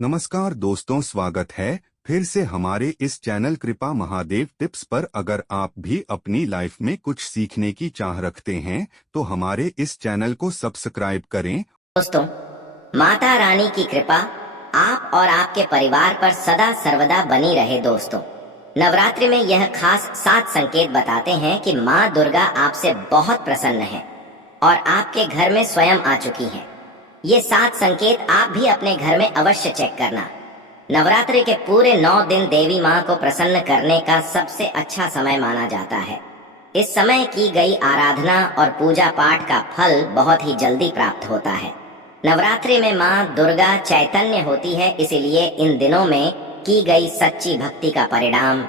नमस्कार दोस्तों, स्वागत है फिर से हमारे इस चैनल कृपा महादेव टिप्स पर। अगर आप भी अपनी लाइफ में कुछ सीखने की चाह रखते हैं तो हमारे इस चैनल को सब्सक्राइब करें। दोस्तों, माता रानी की कृपा आप और आपके परिवार पर सदा सर्वदा बनी रहे। दोस्तों, नवरात्रि में यह खास 7 संकेत बताते हैं कि माँ दुर्गा आपसे बहुत प्रसन्न है और आपके घर में स्वयं आ चुकी हैं। ये 7 संकेत आप भी अपने घर में अवश्य चेक करना। नवरात्रि के पूरे 9 दिन देवी माँ को प्रसन्न करने का सबसे अच्छा समय माना जाता है। इस समय की गई आराधना और पूजा पाठ का फल बहुत ही जल्दी प्राप्त होता है। नवरात्रि में माँ दुर्गा चैतन्य होती है, इसीलिए इन दिनों में की गई सच्ची भक्ति का परिणाम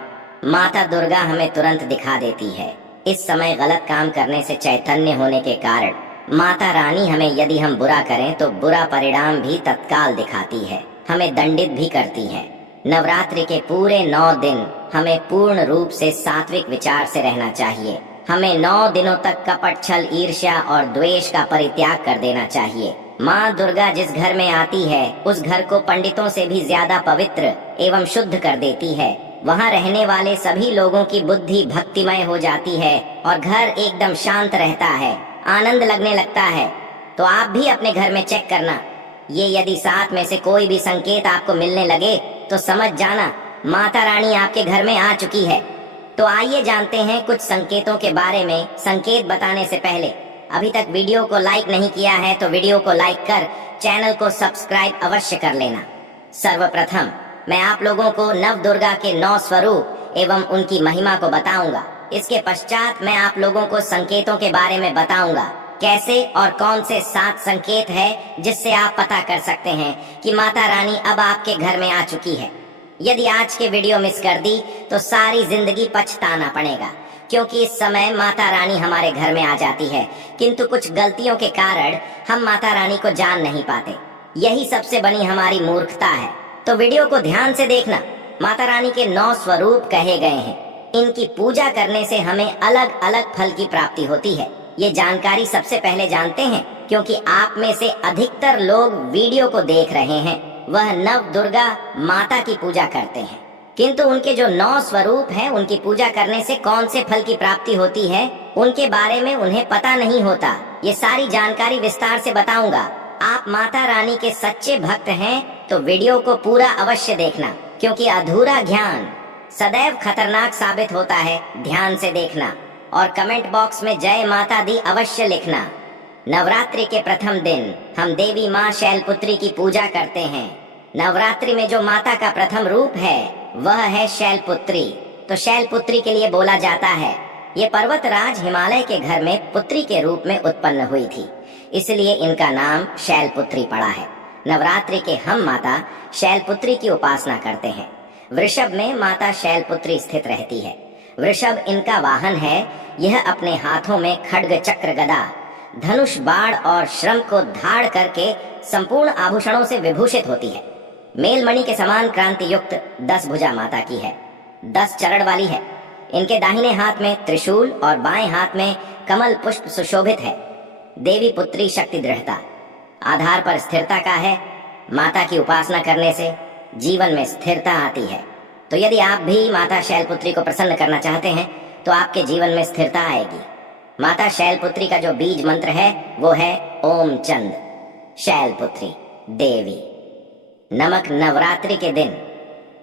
माता दुर्गा हमें तुरंत दिखा देती है। इस समय गलत काम करने से चैतन्य होने के कारण माता रानी हमें, यदि हम बुरा करें तो बुरा परिणाम भी तत्काल दिखाती है, हमें दंडित भी करती है। नवरात्रि के पूरे 9 दिन हमें पूर्ण रूप से सात्विक विचार से रहना चाहिए। हमें 9 दिनों तक कपट, छल, ईर्ष्या और द्वेष का परित्याग कर देना चाहिए। माँ दुर्गा जिस घर में आती है उस घर को पंडितों से भी ज्यादा पवित्र एवं शुद्ध कर देती है। वहाँ रहने वाले सभी लोगों की बुद्धि भक्तिमय हो जाती है और घर एकदम शांत रहता है, आनंद लगने लगता है। तो आप भी अपने घर में चेक करना। ये यदि 7 में से कोई भी संकेत आपको मिलने लगे तो समझ जाना माता रानी आपके घर में आ चुकी है। तो आइए जानते हैं कुछ संकेतों के बारे में। संकेत बताने से पहले अभी तक वीडियो को लाइक नहीं किया है तो वीडियो को लाइक कर चैनल को सब्सक्राइब अवश्य कर लेना। सर्वप्रथम मैं आप लोगों को नव दुर्गा के 9 स्वरूप एवं उनकी महिमा को बताऊंगा। इसके पश्चात मैं आप लोगों को संकेतों के बारे में बताऊंगा, कैसे और कौन से 7 संकेत है जिससे आप पता कर सकते हैं कि माता रानी अब आपके घर में आ चुकी है। यदि आज के वीडियो मिस कर दी तो सारी जिंदगी पछताना पड़ेगा, क्योंकि इस समय माता रानी हमारे घर में आ जाती है, किंतु कुछ गलतियों के कारण हम माता रानी को जान नहीं पाते। यही सबसे बड़ी हमारी मूर्खता है। तो वीडियो को ध्यान से देखना। माता रानी के 9 स्वरूप कहे गए हैं। इनकी पूजा करने से हमें अलग अलग फल की प्राप्ति होती है। ये जानकारी सबसे पहले जानते हैं, क्योंकि आप में से अधिकतर लोग वीडियो को देख रहे हैं वह नव दुर्गा माता की पूजा करते हैं, किंतु उनके जो 9 स्वरूप हैं उनकी पूजा करने से कौन से फल की प्राप्ति होती है उनके बारे में उन्हें पता नहीं होता। ये सारी जानकारी विस्तार से बताऊंगा। आप माता रानी के सच्चे भक्त हैं तो वीडियो को पूरा अवश्य देखना, क्योंकि अधूरा ज्ञान सदैव खतरनाक साबित होता है। ध्यान से देखना और कमेंट बॉक्स में जय माता दी अवश्य लिखना। नवरात्रि के प्रथम दिन हम देवी माँ शैलपुत्री की पूजा करते हैं। नवरात्रि में जो माता का प्रथम रूप है वह है शैलपुत्री। तो शैलपुत्री के लिए बोला जाता है ये पर्वतराज हिमालय के घर में पुत्री के रूप में उत्पन्न हुई थी, इसलिए इनका नाम शैलपुत्री पड़ा है। नवरात्रि के हम माता शैलपुत्री की उपासना करते हैं। वृषभ में माता शैलपुत्री स्थित रहती है। वृषभ इनका वाहन है। यह अपने हाथों में खड्ग, चक्र, गदा, धनुष, बाण और श्रम को धाड़ करके संपूर्ण आभूषणों से विभूषित होती है। मेलमणि के समान क्रांति युक्त 10 भुजा माता की है, 10 चरण वाली है। इनके दाहिने हाथ में त्रिशूल और बाएं हाथ में कमल पुष्प सुशोभित है। देवी पुत्री शक्ति दृढ़ता आधार पर स्थिरता का है। माता की उपासना करने से जीवन में स्थिरता आती है। तो यदि आप भी माता शैलपुत्री को प्रसन्न करना चाहते हैं तो आपके जीवन में स्थिरता आएगी। माता शैलपुत्री का जो बीज मंत्र है वो है ओम चंद शैलपुत्री देवी नमक। नवरात्रि के दिन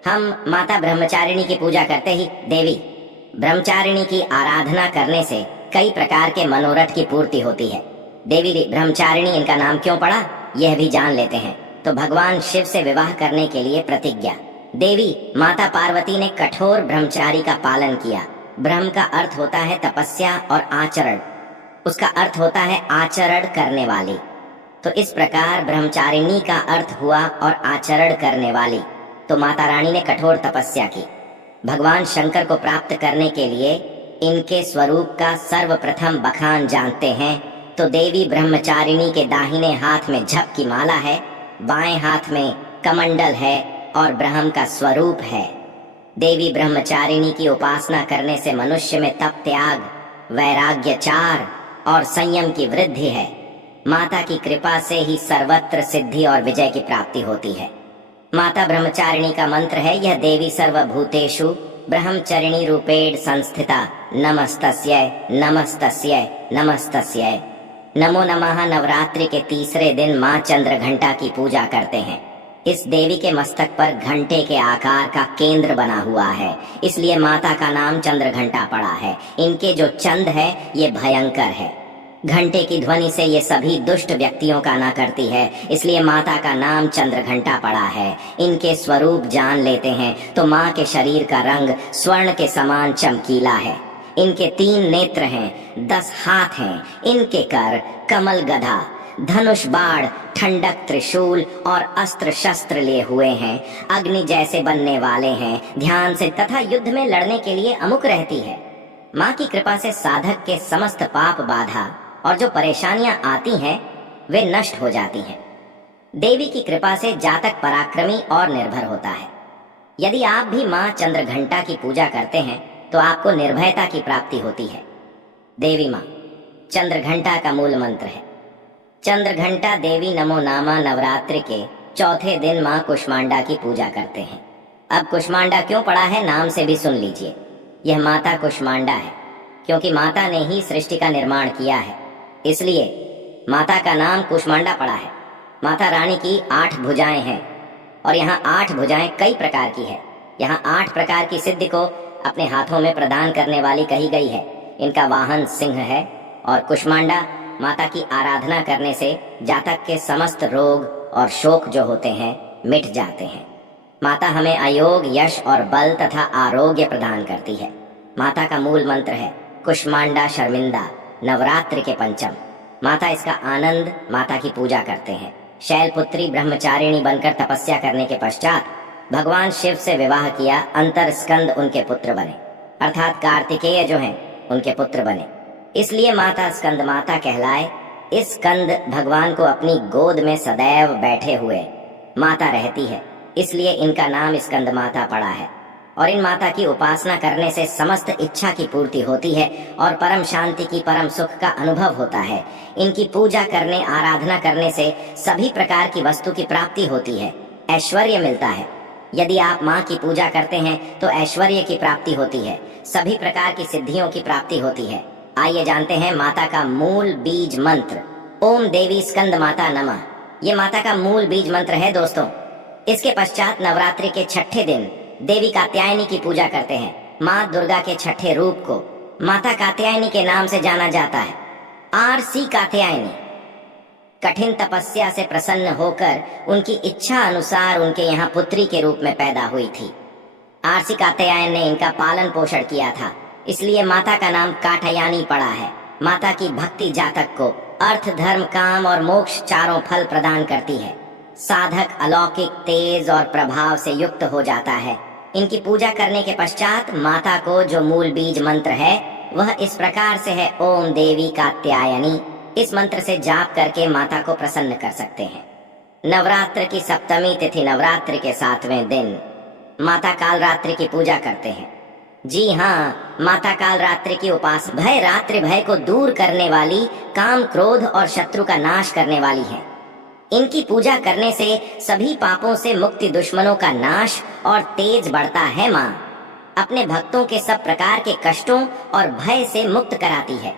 हम माता ब्रह्मचारिणी की पूजा करते ही देवी ब्रह्मचारिणी की आराधना करने से कई प्रकार के मनोरथ की पूर्ति होती है। देवी ब्रह्मचारिणी इनका नाम क्यों पड़ा यह भी जान लेते हैं। तो भगवान शिव से विवाह करने के लिए प्रतिज्ञा। देवी माता पार्वती ने कठोर ब्रह्मचारी का पालन किया। ब्रह्म का अर्थ होता है तपस्या और आचरण, उसका अर्थ होता है आचरण करने वाली। तो इस प्रकार ब्रह्मचारिणी का अर्थ हुआ और आचरण करने वाली। तो माता रानी ने कठोर तपस्या की। भगवान शंकर को प्राप्त करने के लिए इनके स्वरूप का सर्वप्रथम बखान जानते हैं। तो देवी ब्रह्मचारिणी के दाहिने हाथ में झप की माला है, बाएं हाथ में कमंडल है और ब्रह्म का स्वरूप है। देवी ब्रह्मचारिणी की उपासना करने से मनुष्य में तप, त्याग, वैराग्य, चार और संयम की वृद्धि है। माता की कृपा से ही सर्वत्र सिद्धि और विजय की प्राप्ति होती है। माता ब्रह्मचारिणी का मंत्र है, यह देवी सर्वभूतेषु ब्रह्मचरिणी रूपेण संस्थिता, नमस्तस्यै नमस्तस्यै नमस्तस्यै। नमो नमः नवरात्रि के तीसरे दिन माँ चंद्र घंटा की पूजा करते हैं। इस देवी के मस्तक पर घंटे के आकार का केंद्र बना हुआ है, इसलिए माता का नाम चंद्र घंटा पड़ा है। इनके जो चंद है ये भयंकर है। घंटे की ध्वनि से ये सभी दुष्ट व्यक्तियों का ना करती है, इसलिए माता का नाम चंद्र घंटा पड़ा है। इनके स्वरूप जान लेते हैं तो माँ के शरीर का रंग स्वर्ण के समान चमकीला है। इनके 3 नेत्र हैं, 10 हाथ हैं। इनके कर कमल गधा, धनुष बाण, ठंडक त्रिशूल और अस्त्र शस्त्र लिए हुए हैं। अग्नि जैसे बनने वाले हैं, ध्यान से तथा युद्ध में लड़ने के लिए अमुक रहती है। माँ की कृपा से साधक के समस्त पाप बाधा और जो परेशानियां आती हैं वे नष्ट हो जाती हैं। देवी की कृपा से जातक पराक्रमी और निर्भर होता है। यदि आप भी माँ चंद्र घंटा की पूजा करते हैं तो आपको निर्भयता की प्राप्ति होती है। देवी माँ चंद्र घंटा का मूल मंत्र है। चंद्र घंटा देवी नमो नामा नवरात्रि के चौथे दिन माँ कुष्मांडा की पूजा करते हैं। अब कुष्मांडा क्यों पड़ा है, नाम से भी सुन लीजिए। यह माता कुष्मांडा है क्योंकि माता ने ही सृष्टि का निर्माण किया है, इसलिए माता का नाम कुष्मांडा पड़ा है। माता रानी की 8 भुजाएं हैं और यहाँ 8 भुजाएं कई प्रकार की है। यहाँ 8 प्रकार की सिद्धि को अपने हाथों में प्रदान करने वाली कही गई है। इनका वाहन सिंह है और कुष्मांडा माता की आराधना करने से जातक के समस्त रोग और शोक जो होते हैं मिट जाते हैं। माता हमें अयोग, यश और बल तथा आरोग्य प्रदान करती है। माता का मूल मंत्र है कुष्मांडा शर्मिंदा, नवरात्रि के पंचम। माता इसका आनंद माता की पूजा करते हैं। शैलपुत्री ब्रह्मचारिणी बनकर तपस्या करने के पश्चात भगवान शिव से विवाह किया। अंतर स्कंद उनके पुत्र बने, अर्थात कार्तिकेय जो हैं उनके पुत्र बने, इसलिए माता स्कंद माता कहलाए। इस स्कंद भगवान को अपनी गोद में सदैव बैठे हुए माता रहती है, इसलिए इनका नाम स्कंद माता पड़ा है। और इन माता की उपासना करने से समस्त इच्छा की पूर्ति होती है और परम शांति की, परम सुख का अनुभव होता है। इनकी पूजा करने, आराधना करने से सभी प्रकार की वस्तु की प्राप्ति होती है, ऐश्वर्य मिलता है। यदि आप माँ की पूजा करते हैं तो ऐश्वर्य की प्राप्ति होती है, सभी प्रकार की सिद्धियों की प्राप्ति होती है। आइए जानते हैं माता का मूल बीज मंत्र। ओम देवी स्कंद माता नमः, ये माता का मूल बीज मंत्र है दोस्तों। इसके पश्चात नवरात्रि के 6ठे दिन देवी कात्यायनी की पूजा करते हैं। माँ दुर्गा के 6ठे रूप को माता कात्यायनी के नाम से जाना जाता है। आरसी कात्यायनी कठिन तपस्या से प्रसन्न होकर उनकी इच्छा अनुसार उनके यहाँ पुत्री के रूप में पैदा हुई थी। आरसी कात्यायन ने इनका पालन पोषण किया था, इसलिए माता का नाम कात्यायनी पड़ा है। माता की भक्ति जातक को अर्थ, धर्म, काम और मोक्ष चारों फल प्रदान करती है। साधक अलौकिक तेज और प्रभाव से युक्त हो जाता है। इनकी पूजा करने के पश्चात माता को जो मूल बीज मंत्र है वह इस प्रकार से है, ओम देवी कात्यायनी। इस मंत्र से जाप करके माता को प्रसन्न कर सकते हैं। नवरात्र की सप्तमी तिथि, नवरात्र के 7वें दिन माता कालरात्रि की पूजा करते हैं। जी हाँ, माता कालरात्रि की उपासना भय, रात्रि भय को दूर करने वाली, काम, क्रोध और शत्रु का नाश करने वाली है। इनकी पूजा करने से सभी पापों से मुक्ति, दुश्मनों का नाश और तेज बढ़ता है। माँ अपने भक्तों के सब प्रकार के कष्टों और भय से मुक्त कराती है।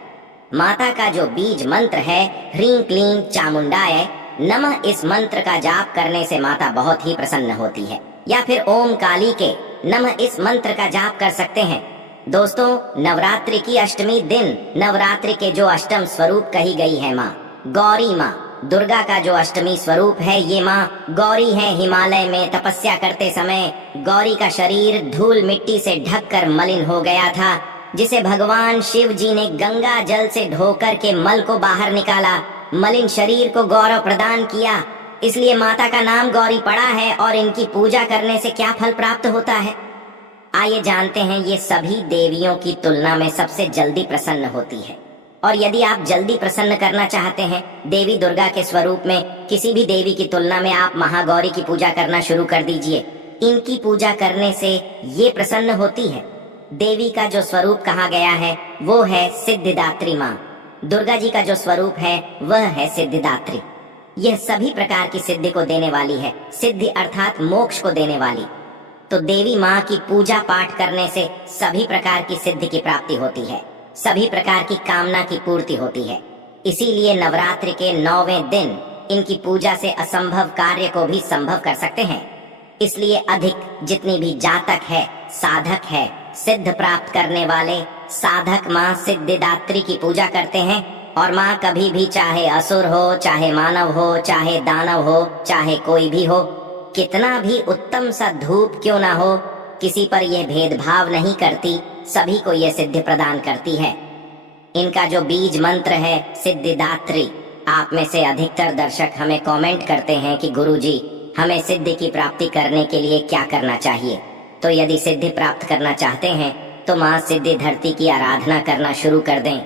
माता का जो बीज मंत्र है ह्रीं क्लीं चामुंडाय नमः, इस मंत्र का जाप करने से माता बहुत ही प्रसन्न होती है। या फिर ओम काली के नमः, इस मंत्र का जाप कर सकते हैं। दोस्तों, नवरात्रि की अष्टमी दिन नवरात्रि के जो अष्टम स्वरूप कही गई है माँ गौरी, माँ दुर्गा का जो अष्टमी स्वरूप है ये माँ गौरी है। हिमालय में तपस्या करते समय गौरी का शरीर धूल मिट्टी से ढककर मलिन हो गया था, जिसे भगवान शिव जी ने गंगा जल से धोकर के मल को बाहर निकाला, मलिन शरीर को गौरव प्रदान किया, इसलिए माता का नाम गौरी पड़ा है। और इनकी पूजा करने से क्या फल प्राप्त होता है, आइए जानते हैं। ये सभी देवियों की तुलना में सबसे जल्दी प्रसन्न होती है। और यदि आप जल्दी प्रसन्न करना चाहते हैं देवी दुर्गा के स्वरूप में किसी भी देवी की तुलना में, आप महागौरी की पूजा करना शुरू कर दीजिए। इनकी पूजा करने से ये प्रसन्न होती है। देवी का जो स्वरूप कहा गया है वो है सिद्धिदात्री माँ। दुर्गा जी का जो स्वरूप है वह है सिद्धिदात्री। यह सभी प्रकार की सिद्धि को देने वाली है, सिद्धि अर्थात मोक्ष को देने वाली। तो देवी माँ की पूजा पाठ करने से सभी प्रकार की सिद्धि की प्राप्ति होती है, सभी प्रकार की कामना की पूर्ति होती है। इसीलिए नवरात्रि के 9वें दिन इनकी पूजा से असंभव कार्य को भी संभव कर सकते हैं। इसलिए अधिक जितनी भी जातक है, साधक है, सिद्ध प्राप्त करने वाले साधक माँ सिद्धिदात्री की पूजा करते हैं। और माँ कभी भी चाहे असुर हो, चाहे मानव हो, चाहे दानव हो, चाहे कोई भी हो, कितना भी उत्तम सा धूप क्यों ना हो, किसी पर यह भेदभाव नहीं करती, सभी को यह सिद्धि प्रदान करती है। इनका जो बीज मंत्र है सिद्धिदात्री, आप में से अधिकतर दर्शक हमें कमेंट करते हैं कि गुरुजी हमें सिद्धि की प्राप्ति करने के लिए क्या करना चाहिए। तो यदि सिद्धि प्राप्त करना चाहते हैं तो माँ सिद्धिधरती की आराधना करना शुरू कर दें।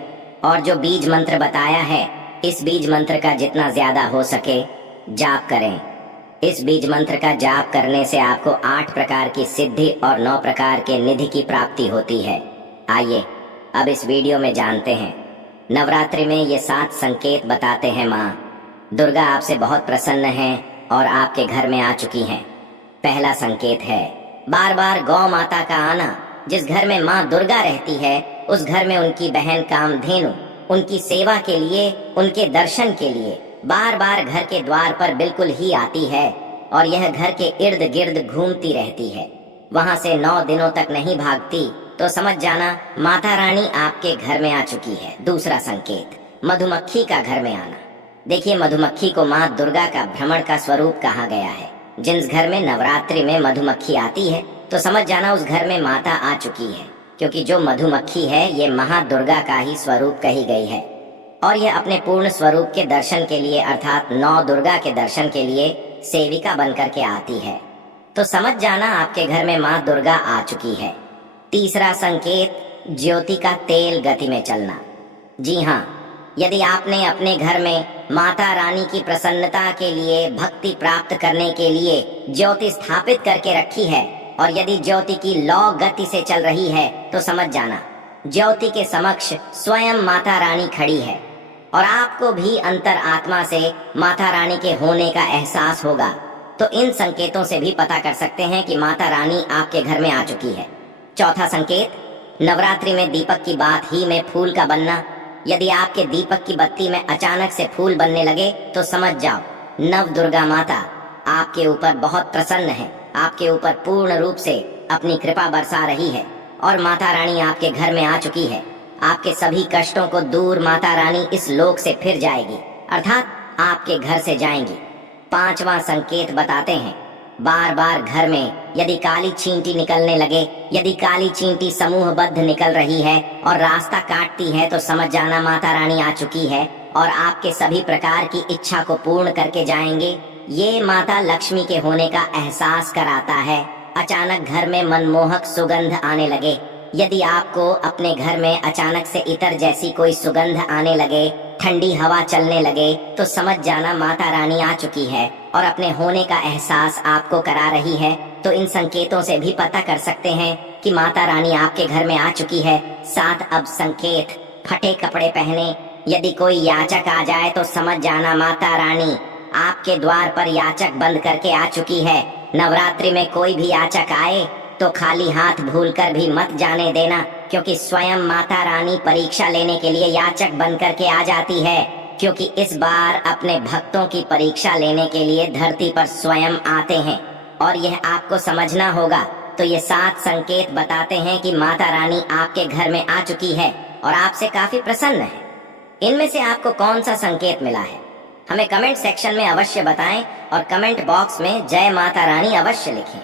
और जो बीज मंत्र बताया है, इस बीज मंत्र का जितना ज्यादा हो सके जाप करें। इस बीज मंत्र का जाप करने से आपको 8 प्रकार की सिद्धि और 9 प्रकार के निधि की प्राप्ति होती है। आइए अब इस वीडियो में जानते हैं। नवरात्रि में ये 7 संकेत बताते हैं माँ दुर्गा आपसे बहुत प्रसन्न है और आपके घर में आ चुकी हैं। पहला संकेत है बार बार गौ माता का आना। जिस घर में माँ दुर्गा रहती है उस घर में उनकी बहन कामधेनु उनकी सेवा के लिए, उनके दर्शन के लिए बार बार घर के द्वार पर बिल्कुल ही आती है और यह घर के इर्द गिर्द घूमती रहती है। वहाँ से 9 दिनों तक नहीं भागती तो समझ जाना माता रानी आपके घर में आ चुकी है। दूसरा संकेत मधुमक्खी का घर में आना। देखिए मधुमक्खी को माँ दुर्गा का भ्रमण का स्वरूप कहा गया है। जिस घर में नवरात्रि में मधुमक्खी आती है तो समझ जाना उस घर में माता आ चुकी है, क्योंकि जो मधुमक्खी है ये महादुर्गा का ही स्वरूप कही गई है और यह अपने पूर्ण स्वरूप के दर्शन के लिए अर्थात 9 दुर्गा के दर्शन के लिए सेविका बनकर के आती है। तो समझ जाना आपके घर में माँ दुर्गा आ चुकी है। तीसरा संकेत ज्योति का तेल गति में चलना। जी हाँ, यदि आपने अपने घर में माता रानी की प्रसन्नता के लिए, भक्ति प्राप्त करने के लिए ज्योति स्थापित करके रखी है और यदि ज्योति की लौ गति से चल रही है तो समझ जाना ज्योति के समक्ष स्वयं माता रानी खड़ी है और आपको भी अंतर आत्मा से माता रानी के होने का एहसास होगा। तो इन संकेतों से भी पता कर सकते हैं कि माता रानी आपके घर में आ चुकी है। चौथा संकेत नवरात्रि में दीपक की बात ही में फूल का बनना। यदि आपके दीपक की बत्ती में अचानक से फूल बनने लगे तो समझ जाओ नव दुर्गा माता आपके ऊपर बहुत प्रसन्न है, आपके ऊपर पूर्ण रूप से अपनी कृपा बरसा रही है और माता रानी आपके घर में आ चुकी है। आपके सभी कष्टों को दूर माता रानी इस लोक से फिर जाएगी, अर्थात आपके घर से जाएंगी। 5वां संकेत बताते हैं बार बार घर में यदि काली चींटी निकलने लगे, यदि काली चींटी समूहबद्ध निकल रही है और रास्ता काटती है तो समझ जाना माता रानी आ चुकी है और आपके सभी प्रकार की इच्छा को पूर्ण करके जाएंगे। ये माता लक्ष्मी के होने का एहसास कराता है। अचानक घर में मनमोहक सुगंध आने लगे। यदि आपको अपने घर में अचानक से इतर जैसी कोई सुगंध आने लगे, ठंडी हवा चलने लगे तो समझ जाना माता रानी आ चुकी है और अपने होने का एहसास आपको करा रही है। तो इन संकेतों से भी पता कर सकते हैं कि माता रानी आपके घर में आ चुकी है। 7 अब संकेत फटे कपड़े पहने। यदि कोई याचक आ जाए तो समझ जाना माता रानी आपके द्वार पर याचक बंद करके आ चुकी है। नवरात्रि में कोई भी याचक आए तो खाली हाथ भूलकर भी मत जाने देना, क्योंकि स्वयं माता रानी परीक्षा लेने के लिए याचक बन करके आ जाती है। क्योंकि इस बार अपने भक्तों की परीक्षा लेने के लिए धरती पर स्वयं आते हैं और यह आपको समझना होगा। तो ये 7 संकेत बताते हैं कि माता रानी आपके घर में आ चुकी है और आपसे काफी प्रसन्न है। इनमें से आपको कौन सा संकेत मिला है हमें कमेंट सेक्शन में अवश्य बताएं और कमेंट बॉक्स में जय माता रानी अवश्य लिखें।